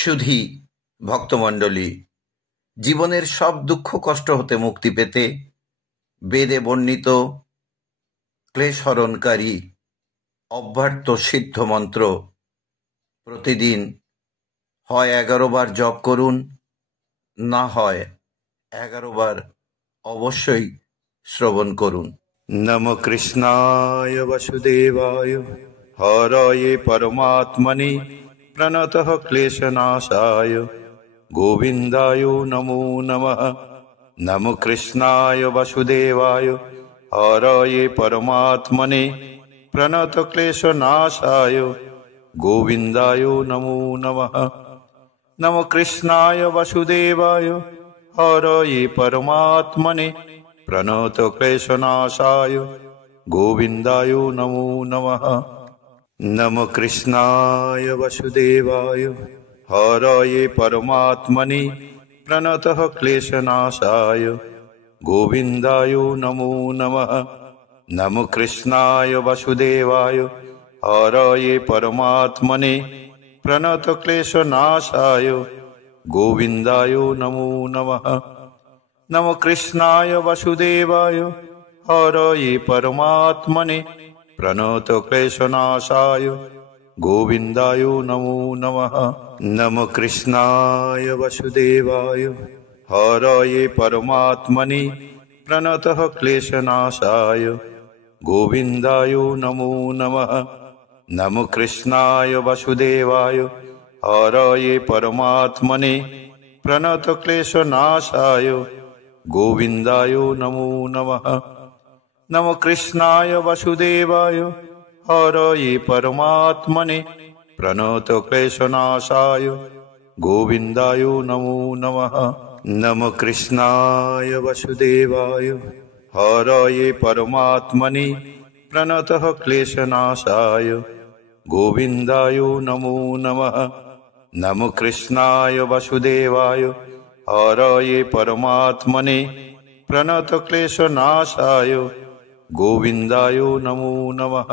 সুধী ভক্তমণ্ডলী, জীবনের সব দুঃখ কষ্ট হতে মুক্তি পেতে বেদে বর্ণিত ক্লেশহরণকারী অব্যর্থ সিদ্ধ মন্ত্র প্রতিদিন হয় 11 বার জপ করুন, না হয় 11 বার অবশ্যই শ্রবণ করুন। নমো কৃষ্ণায় বাসুদেবায় হরয়ে পরমাত্মনে প্রণতঃ ক্লেশনাশায় গোবিন্দায় নমো নমঃ। নমো কৃষ্ণায় বাসুদেবায় হরয়ে পরমাত্মনে প্রণত ক্লেশনাশায় গোবিন্দায় নমো নমঃ। নমো কৃষ্ণায় বাসুদেবায় হরয়ে পরমাত্মনে প্রণত ক্লেশনাশায় গোবিন্দায় নমো নমঃ। নমো কৃষ্ণায় বাসুদেবায় হরয়ে পরমাত্মনে প্রণতঃ ক্লেশনাশায় গোবিন্দায় নমো নমঃ। নমো কৃষ্ণায় বাসুদেবায় হরয়ে পরমাত্মনে প্রণত ক্লেশনাশায় গোবিন্দায় নমো নমঃ। নমো কৃষ্ণায় বাসুদেবায় হরয়ে পরমাত্মনে প্রণত ক্লেশনাশায় গোবিন্দায় নমো নমঃ। নমো কৃষ্ণায় বাসুদেবায় হরয়ে পরমাত্মনে প্রণতঃ ক্লেশনাশায় গোবিন্দায় নমো নমঃ। নমো কৃষ্ণায় বাসুদেবায় হরয়ে পরমাত্মনে প্রণত ক্লেশনাশায় গোবিন্দায় নমো নমঃ। নমো কৃষ্ণায় বাসুদেবায় হরয়ে পরমাত্মনে প্রণত ক্লেশনাশায় গোবিন্দায় নমো নমঃ। নমো কৃষ্ণায় বাসুদেবায় হরয়ে পরমাত্মনে প্রণতঃ ক্লেশনাশায় গোবিন্দায় নমো নমঃ। নমো কৃষ্ণায় বাসুদেবায় হরয়ে পরমাত্মনে প্রণত ক্লেশনাশায় গোবিন্দায় নমো নমঃ।